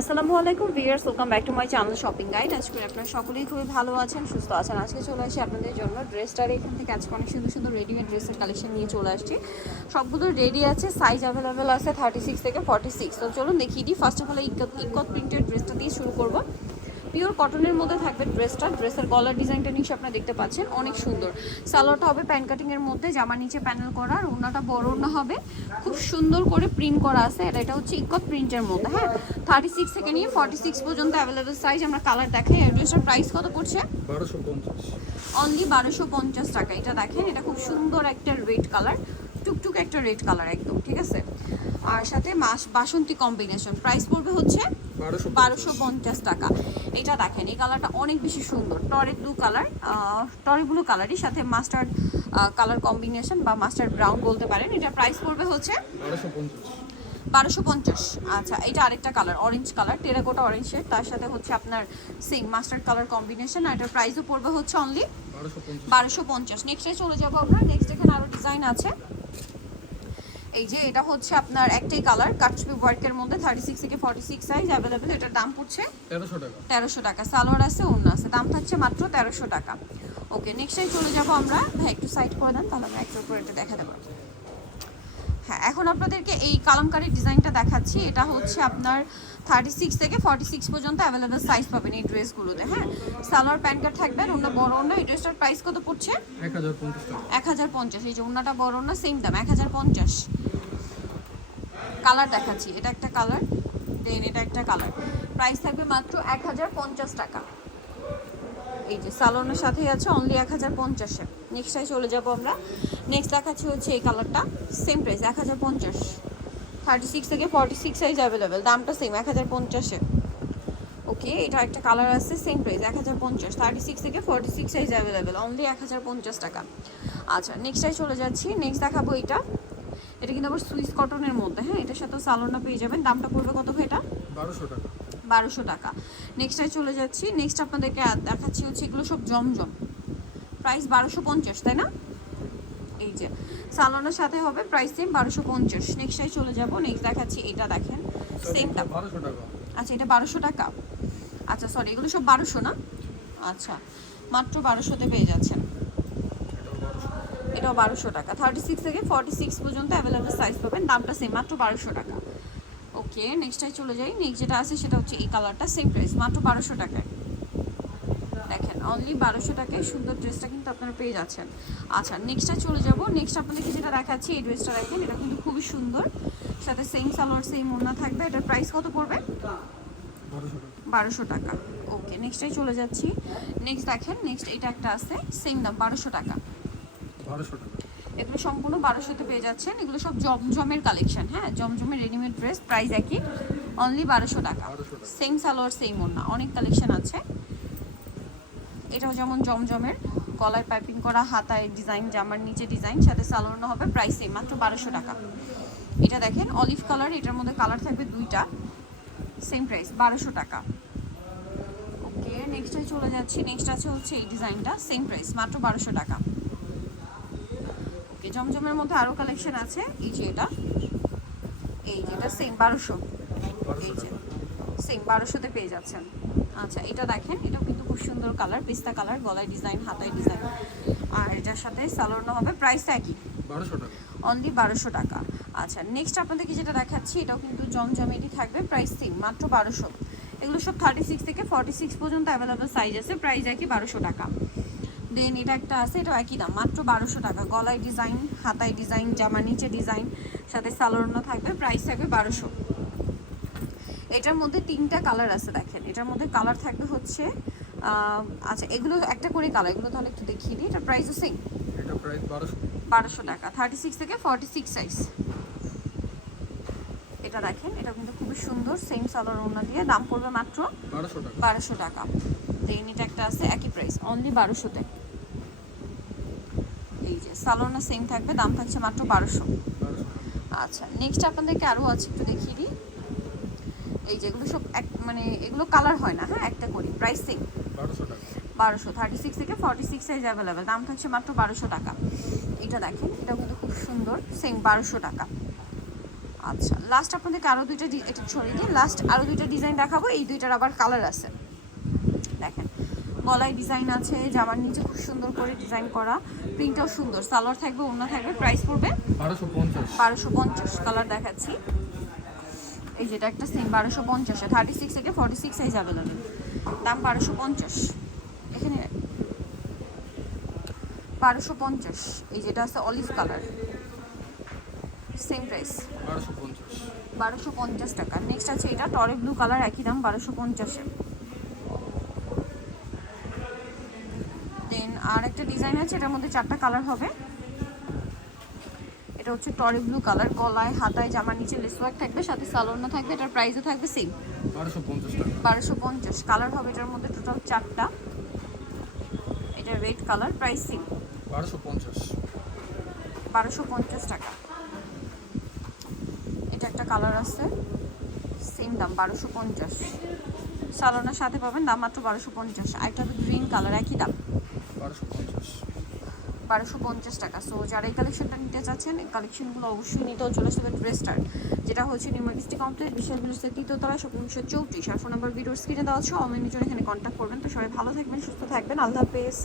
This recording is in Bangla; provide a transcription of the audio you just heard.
আসসালামু আলাইকুম viewers welcome back to my channel shopping guide আজকে আপনারা সকলেই খুবই ভালো আছেন, সুস্থ আছেন। আজকে চলে আসি আপনাদের জন্য ড্রেসটার এখান থেকে আজকে অনেক সুন্দর সুন্দর রেডিমেড ড্রেসের কালেকশন নিয়ে চলে আসছি। সবগুলো রেডি আছে সাইজ অ্যাভেলেবেল আছে থার্টি সিক্স থেকে ফর্টি সিক্স তো চলুন দেখিয়ে দিই। First of all ikat ikat printed ড্রেসটা দিয়ে শুরু করব। পিওর কটনের মধ্যে থাকবে ড্রেসটা। ড্রেসের গলার ডিজাইনটা নিশ্চয় আপনারা দেখতে পাচ্ছেন অনেক সুন্দর। সালোয়ারটা হবে প্যান্ট কাটিং এর মধ্যে জামার নিচে প্যানেল করা আর ওনাটা বড় ওনা হবে। খুব সুন্দর করে প্রিন্ট করা আছে আর এটা হচ্ছে ইকত প্রিন্টের মধ্যে হ্যাঁ? থার্টি সিক্স থেকে নিয়ে ফর্টি সিক্স পর্যন্ত অ্যাভেলেবেল সাইজ আমরা কালার দেখাই। আর ড্রেসটার প্রাইস কত পড়ছে? বারোশো পঞ্চাশ। অনলি বারোশো পঞ্চাশ টাকা এটা দেখেন এটা খুব সুন্দর একটা রেড কালার টুকটুক একটা রেড কালার একদম ঠিক আছে? আর সাথে মাস বাসন্তী কম্বিনেশন প্রাইস পড়বে হচ্ছে বারোশো পঞ্চাশ। টাকা। এটা দেখেন এই কালারটা অনেক বেশি সুন্দর টরে ব্লু কালার টরে ব্লু কালারই সাথে মাস্টার্ড কালার কম্বিনেশন বা মাস্টার্ড ব্রাউন বলতে পারেন। এটা প্রাইস পড়বে হচ্ছে বারোশো পঞ্চাশ। আচ্ছা এটা আরেকটা কালার অরেঞ্জ কালার টেরাকোটা অরেঞ্জের তার সাথে হচ্ছে আপনার সেম মাস্টার্ড কালার কম্বিনেশন আর এটার প্রাইসও পড়বে হচ্ছে অনলি বারোশো পঞ্চাশ। বারোশো পঞ্চাশ। নেক্সটে চলে যাব আমরা। নেক্সট এখানে আরও ডিজাইন আছে। এই যে এটা হচ্ছে আপনার একটাই কালার কাটছবি ওয়ার্কের মধ্যে থার্টি সিক্স থেকে ফর্টি সিক্স সাইজ অ্যাভেলেবেল এটার দাম পড়ছে তেরোশো টাকা। তেরোশো টাকা। সালোয়ার আছে অন্য আছে দাম থাকছে মাত্র তেরোশো টাকা। ওকে নেক্সটে চলে যাব আমরা। ভাই একটু সাইড করে দেন তাহলে আমরা একটু করে এটা দেখাতে পারব। হ্যাঁ এখন আপনাদেরকে এই কালামকারীর ডিজাইনটা দেখাচ্ছি। এটা হচ্ছে আপনার থার্টি সিক্স থেকে ফর্টি সিক্স পর্যন্ত অ্যাভেলেবেল সাইজ পাবেন এই ড্রেসগুলোতে। হ্যাঁ সালোয়ার প্যান্ট কার্ড থাকবে আর অন্য বড় অন্য এই ড্রেসটার প্রাইস কত পড়ছে? এক হাজার পঞ্চাশ এই যে অন্যটা বড় অন্য সেম দাম এক হাজার পঞ্চাশ। কালার দেখাচ্ছি। এটা একটা কালার দেন এটা একটা কালার। প্রাইস থাকবে মাত্র এক হাজার পঞ্চাশ টাকা। এই যে সালোনের সাথেই আছে অনলি এক হাজার পঞ্চাশে। নেক্সটাই চলে যাব আমরা। নেক্সট দেখাচ্ছি হচ্ছে এই কালারটা। সেম প্রাইস এক হাজার পঞ্চাশ। থার্টি সিক্স থেকে ফর্টি সিক্স সাইজ অ্যাভেলেবেল দামটা সেম এক হাজার পঞ্চাশে। ওকে এটা একটা কালার আছে সেম প্রাইস এক হাজার পঞ্চাশ। থার্টি সিক্স থেকে forty six size available only এক হাজার পঞ্চাশ টাকা। আচ্ছা নেক্সটাই চলে যাচ্ছি। নেক্সট দেখাবো এটা এটা কিন্তু আবার সুইস কটনের মধ্যে হ্যাঁ? এটার সাথেও সালোনা পেয়ে যাবেন। দামটা পড়বে কত ভাই এটা? বারোশো টাকা। বারোশো টাকা। নেক্সটায় চলে যাচ্ছি। নেক্সট আপনাদেরকে দেখাচ্ছি হচ্ছে এগুলো সব জমজম। প্রাইস বারোশো পঞ্চাশ তাই না? এই যে সালোনার সাথে হবে প্রাইস সেম বারোশো পঞ্চাশ। নেক্সটায় চলে যাব। নেক্সট দেখাচ্ছি এটা দেখেন। সেম দাম আচ্ছা এটা বারোশো টাকা। আচ্ছা সরি এগুলো সব বারোশো না? আচ্ছা মাত্র বারোশোতে পেয়ে যাচ্ছেন। এটাও বারোশো টাকা। থার্টি সিক্স থেকে ফর্টি সিক্স পর্যন্ত অ্যাভেলেবেল সাইজ পাবেন। দামটা সেম মাত্র বারোশো টাকা। ওকে নেক্সটটাই চলে যাই। নেক্সট যেটা আছে সেটা হচ্ছে এই কালারটা সেম প্রাইস মাত্র বারোশো টাকায়। দেখেন অনলি বারোশো টাকায় সুন্দর ড্রেসটা কিন্তু আপনারা পেয়ে যাচ্ছেন। আচ্ছা নেক্সটটা চলে যাব। নেক্সট আপনাদেরকে যেটা দেখাচ্ছি এই ড্রেসটা দেখেন এটা কিন্তু খুবই সুন্দর। সাথে সেম সালোয়ার সেম ওড়না থাকবে। এটার প্রাইস কত পড়বে? বারোশো টাকা। ওকে নেক্সটটাই চলে যাচ্ছি। নেক্সট দেখেন নেক্সট এটা একটা আছে সেম দাম বারোশো টাকা। এগুলো সম্পূর্ণ বারোশোতে পেয়ে যাচ্ছেন। এগুলো সব জমজমের কালেকশন হ্যাঁ? জমজমের রেডিমেড ড্রেস প্রাইস একই। অনলি বারোশো টাকা। সেম সালোয়ার সেম ওড়না। অনেক কালেকশন আছে। এটাও যেমন জমজমের গলায় পাইপিং করা হাতায় ডিজাইন জামার নিচে ডিজাইন সাথে সালোয়ার হবে প্রাইস সেম মাত্র বারোশো টাকা। এটা দেখেন অলিভ কালার এটার মধ্যে কালার থাকবে দুইটা। সেম প্রাইস বারোশো টাকা। ওকে নেক্সটে চলে যাচ্ছি। নেক্সট আছে হচ্ছে এই ডিজাইনটা সেম প্রাইস মাত্র বারোশো টাকা। ওকে জমজমের মধ্যে আরও কালেকশন আছে। এই যে এটা। এই যে এটা সেম বারোশো। এই যে সেম বারোশোতে পেয়ে যাচ্ছেন। আচ্ছা এটা দেখেন এটাও কিন্তু খুব সুন্দর কালার পিস্তা কালার গলায় ডিজাইন হাতায় ডিজাইন আর এটার সাথে সালোয়ার হবে প্রাইস একই। অনলি বারোশো টাকা। আচ্ছা নেক্সট আপনাদেরকে যেটা দেখাচ্ছি এটাও কিন্তু জমজমেরই থাকবে প্রাইস সেম মাত্র বারোশো। এগুলো সব থার্টি সিক্স থেকে ফর্টি সিক্স পর্যন্ত অ্যাভেলেবেল সাইজ আছে প্রাইস একই বারোশো টাকা। দেন এটা একটা আছে এটাও একই দাম। মাত্র বারোশো টাকা। গলায় ডিজাইন হাতায় ডিজাইন জামার নিচে ডিজাইন সাথে সালোয়ারও থাকবে প্রাইস থাকবে বারোশো। এটার মধ্যে তিনটা কালার আছে দেখেন। এটার মধ্যে কালার থাকবে হচ্ছে আচ্ছা এগুলো একটা করে কালার এগুলো তাহলে একটু দেখিয়ে দিই। এটার প্রাইসও সেম এটা প্রাইস বারোশো। বারোশো টাকা। থার্টি সিক্স থেকে ফর্টি সিক্স সাইজ এটা দেখেন এটা কিন্তু খুবই সুন্দর সেম সালোয়ার ওড়না দিয়ে। দাম পড়বে মাত্র বারোশো টাকা। বারোশো টাকা। দেন এটা একটা আছে একই প্রাইস অনলি বারোশোতে। যে সেম থাকবে দাম থাকছে মাত্র বারোশো। আচ্ছা নেক্সট আপনাদেরকে আরও আছে একটু দেখিয়ে দিই। এই যেগুলো সব এক মানে এগুলো কালার হয় না হ্যাঁ একটা করি প্রাইস সেম বারোশো থার্টি সিক্স থেকে ফর্টি সিক্স সাইজ অ্যাভেলেবেল দাম থাকছে মাত্র বারোশো টাকা। এটা দেখেন এটা কিন্তু খুব সুন্দর সেম বারোশো টাকা। আচ্ছা লাস্ট আপনাদেরকে আরও দুইটা এটা ছড়িয়ে দিই লাস্ট আরও দুইটা ডিজাইন দেখাবো এই দুইটার আবার কালার আছে। গলায় ডিজাইন আছে জামার নিচে খুব সুন্দর করে ডিজাইন করা। প্রিন্টটাও সুন্দর সালোয়ার থাকবে অন্য থাকবে প্রাইস পড়বে বারোশো পঞ্চাশ। কালার দেখাচ্ছি। এই যেটা একটা সেম বারোশো পঞ্চাশে থার্টি সিক্স থেকে ফর্টি সিক্স সাইজ অ্যাভেলেবেল দাম বারোশো পঞ্চাশ। এখানে বারোশো পঞ্চাশ এই যেটা আছে অলিভ কালার সেম প্রাইস বারোশো পঞ্চাশ। বারোশো পঞ্চাশ টাকা। নেক্সট আছে এটা টরে ব্লু কালার একই দাম বারোশো পঞ্চাশে দেন আর একটা ডিজাইন আছে এটার মধ্যে চারটা কালার হবে। এটা হচ্ছে টরে ব্লু কালার গলায় হাতায় জামার নিচে লেসওয়ার্ক থাকবে সাথে সালোয়ার থাকবে এটার প্রাইসও থাকবে সেম বারোশো পঞ্চাশ বারোশো পঞ্চাশ কালার হবে এটার মধ্যে টোটাল চারটা। এটা রেড কালার প্রাইস সেম বারোশো পঞ্চাশ। বারোশো পঞ্চাশ টাকা। এটা একটা কালার আছে সেম দাম বারোশো পঞ্চাশ। সালোনার সাথে পাবেন দাম মাত্র বারোশো পঞ্চাশ। আরেকটা হবে গ্রিন কালার একই দাম। বারোশো পঞ্চাশ। টাকা। সো যারা এই কালেকশনটা নিতে চাচ্ছেন, এই কালেকশনগুলো অবশ্যই নিতেও চলে আসবে ড্রেসটার যেটা হচ্ছে নিউমার্কিস্টি কমপ্লেক্স বিশাল বিলসের তৃতীয়তলা উনিশশো চৌত্রিশ। আর ফোন নাম্বার ভিডিওর স্ক্রিনে দেওয়া আছে। অমের জন্য এখানে কন্ট্যাক্ট করবেন। তো সবাই ভালো থাকবেন, সুস্থ থাকবেন। আল্লাহ হাফেজ।